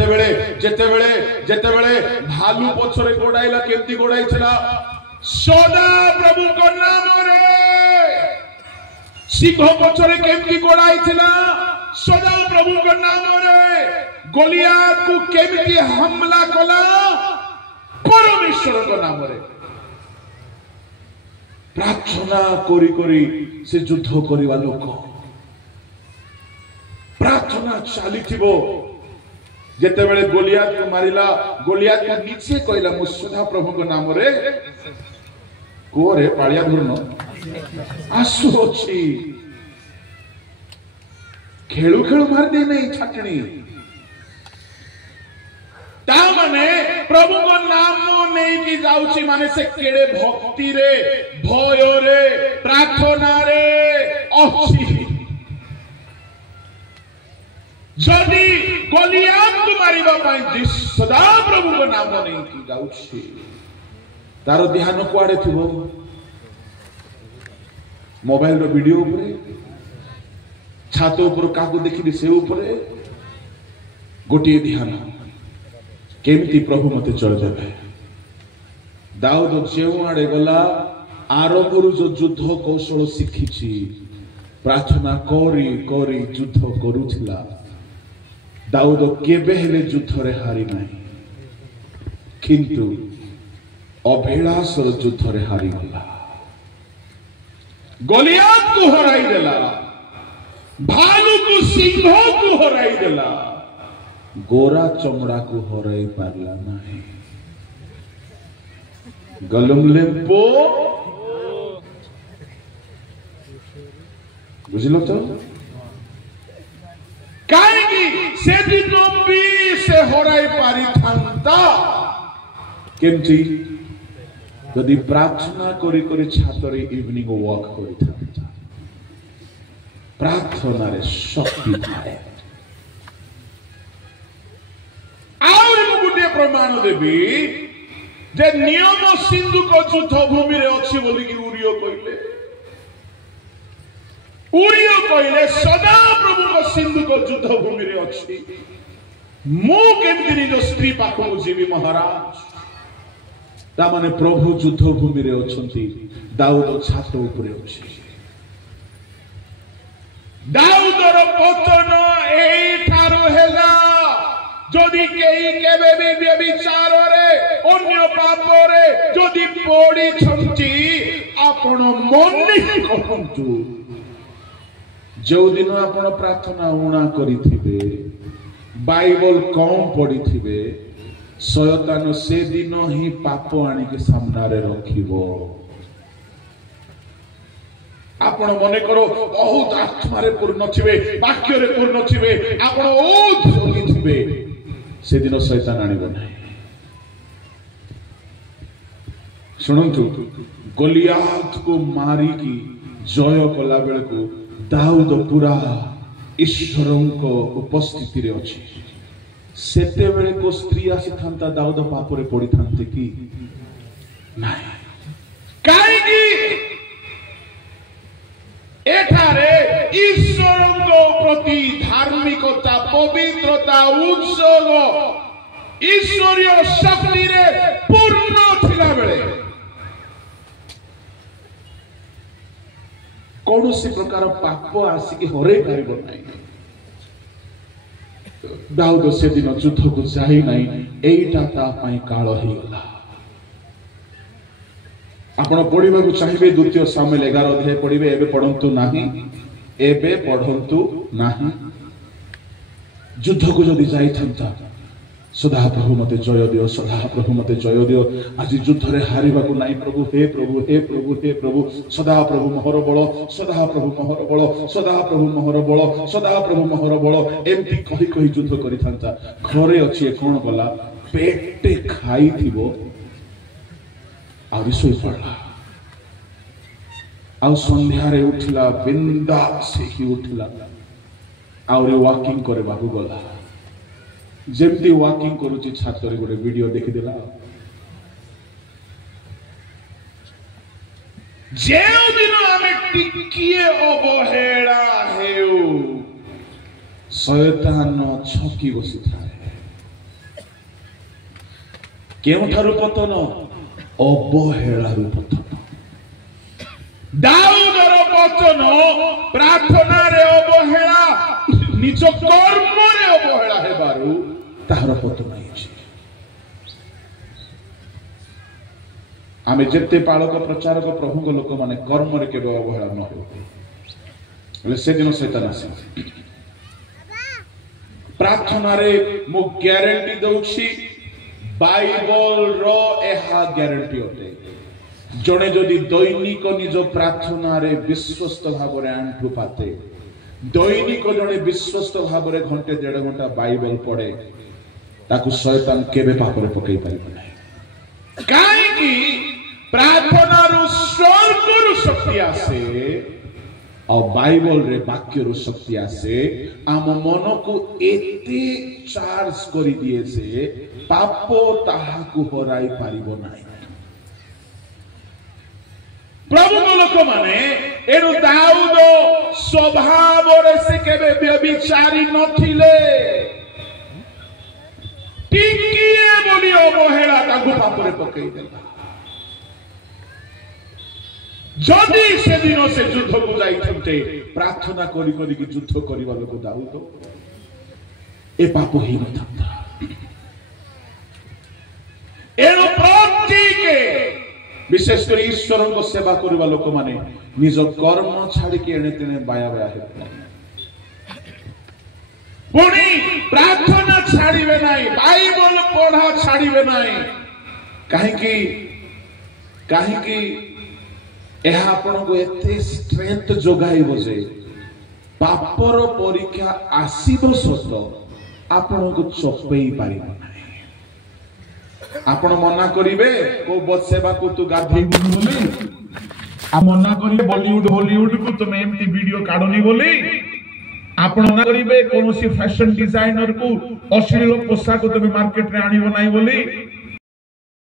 ଯେତେବେଳେ ଯେତେବେଳେ ଭାଲୁ ପଛରେ ଗୋଡାଇଲା କେମିତି ଗୋଡାଇଥିଲା ସଦା ପ୍ରଭୁଙ୍କ ନାମରେ ସିଂହ ପଛରେ କେମିତି ଗୋଡାଇଥିଲା ସଦା ପ୍ରଭୁଙ୍କ ନାମରେ ଗୋଲିଆତକୁ କେମିତି हमला କଲା परमेश्वरଙ୍କ नामରେ प्रार्थना करी करी से युद्ध करवा लोक प्रार्थना चली जेते बेले गोलियात को मारिला गोलियात को नीचे कहला मु सदा प्रभु को नाम रे कोरे पालिया धरन आसु अछि खेलु खेलु मार दे नहीं छाटनी ता माने प्रभु को नाम नहीं की जाउची माने से केड़े भक्ति रे भय रे प्रार्थना रे अछि जदि गोलियात को मारिबा पाई सदा प्रभु को नाम नहीं की जाउची तार ध्यान कुआडे थिबो मोबाइल रो वीडियो ऊपर छात ऊपर काको देखि से ऊपर गोटे ध्यान केमती प्रभु मते चल जाबे दाऊद जेउ आडे गला आरंभरु जो युद्ध कौशल शिखिछि प्रार्थना करी करी युद्ध करूथिला दाऊद केबे हेले युद्ध रे हारि नाही किंतु अभिलाषर युद्ध रे हारि गला गोलियात को हराई देला भालू को सिंह को हराई देला गोरा चमड़ा को हराई पारला नाही गलम लेपो बुझिलो तो काहेकि से दिन भी से हराई पारी थांता केमती यदि प्रार्थना करी करी छातरे इवनिंग वॉक करी थांता प्रार्थना रे शक्ति थाए और गोटे प्रमाण देवी जे नियम सिंधु को युद्ध भूमि रे अछि बोली कि उरियो कहले सदा प्रभु को सिंधु को युद्ध भूमि रे अछि मु केमति निज स्त्री पाखो जीवी महाराज ता माने प्रभु युद्ध भूमि रे अछंती दाऊद छात ऊपर अछि दाऊदर पतन एठारो हेला जदि केही केबे भी व्यभिचार रे अन्य पाप रे जदि पड़ी छंती आपण मन कहंतु जो दिन आपण प्रार्थना उणा करिथिबे बाइबल कम पढ़िथिबे शयतान से दिन ही पाप आनी के सामना रे रखिबो आपण मने करो बहुत आत्मा रे पूर्ण थिबे वाक्य रे पूर्ण थिबे आपण बहुत जोगी थिबे से दिन शैतान आनिबो नाही सुनंतु गोलियात को मारी की जय कला बेले को दाऊद पूरा ईश्वरन को उपस्थिति रे अछि सेते बेले को स्त्री आसी थांता दाऊद पाप रे पड़ी थांते की नाही काहे की एठारे ईश्वरन को प्रति धार्मिकता पवित्रता उत्सव ईश्वरीय शक्ति रे पूर्ण थिला बेले कौन सी प्रकार पाप आसिक हरे पारिबो नाही दाऊद से दिन युद्ध को जाई नाही एटा ता पई काल हे गला आपण पढिबा को चाहिबे द्वितीय सामुएल 11 अध्याय पढिबे एबे पढंतु नाही एबे पढंतु नाही युद्ध को जदि जाई थांता सदा प्रभु मते जय दियो सदा प्रभु मते जय दियो आज युद्ध रे हारिबा को नाही प्रभु हे प्रभु हे प्रभु हे प्रभु सदा प्रभु मोहर बळ सदा प्रभु मोहर बळ सदा प्रभु मोहर बळ सदा प्रभु मोहर बळ एमती कहि कहि युद्ध करि थांता घरे अछि कोन गला पेटे खाई थिबो आ सोई पड़ला आ संध्या रे उठला बिंदा से ही उठला आ वॉकिंग करे बाबू गला जेमती वॉकिंग करूची छात रे गोटे वीडियो देखि देला जेउ दिन हमें टिकिए अवहेला हेउ शयतान छकी बसी थाए केउठारु पतन अवहेलारु पतन दाऊदर पतन प्रार्थना रे अवहेला निज कर्म रे अवहेला हेबारु ताहार पतन आइछि आमे जेते पालक प्रचारक प्रभु को लोक माने कर्म रे केबे अवहेला न हो से दिन शैतान आसे प्रार्थना रे मु ग्यारंटी दउछि बाइबल रो एहा ग्यारंटी होते जने जदि दैनिक निज प्रार्थना रे विश्वस्त भाव रे आंठु पाते दैनिक जने विश्वस्त भाव रे घंटे 1.5 घंटा बाइबल पढ़े ताकु शैतान केबे पाप रे पकई परिबो नै काहे कि प्रार्थना रु स्वर्ग रु शक्ति आसे और बाइबल रे वाक्य रु शक्ति आसे आम मन को एते चार्ज करी दिए से पाप ताहा को हराई पारिबो नाही प्रभु लोक माने एनु दाऊद स्वभाव रे से केबे व्यभिचारी नथिले टिकिए बोली अवहेला ताकु पाप रे पकई देला जदि से दिन से युद्ध को जाइछन्ते प्रार्थना करी करी कि युद्ध करिबा लोक दाऊद ए पाप ही नथांता एनु प्रत्येक विशेष कर ईश्वर को सेवा करवा लोक माने निज कर्म छाड़ी के एने तेने बाया बाया हे पुणी प्रार्थना छाड़ीबे नाही बाइबल पढ़ा छाड़ीबे नाही काहे कि एहा आपण को एते स्ट्रेंथ जोगाइबो जे पापर परीक्षा आसीबो सत आपण को चपेई पारिबो नाही आपण मना करिवे को बस सेवा को तू गाधेई बोली आ मना करिवे बॉलीवुड को तुम एमती वीडियो काढोनी बोली आपण मना करिवे कोनोसी फैशन डिजाइनर को अश्लील पोशाक तुम मार्केट रे आनिबो नाही बोली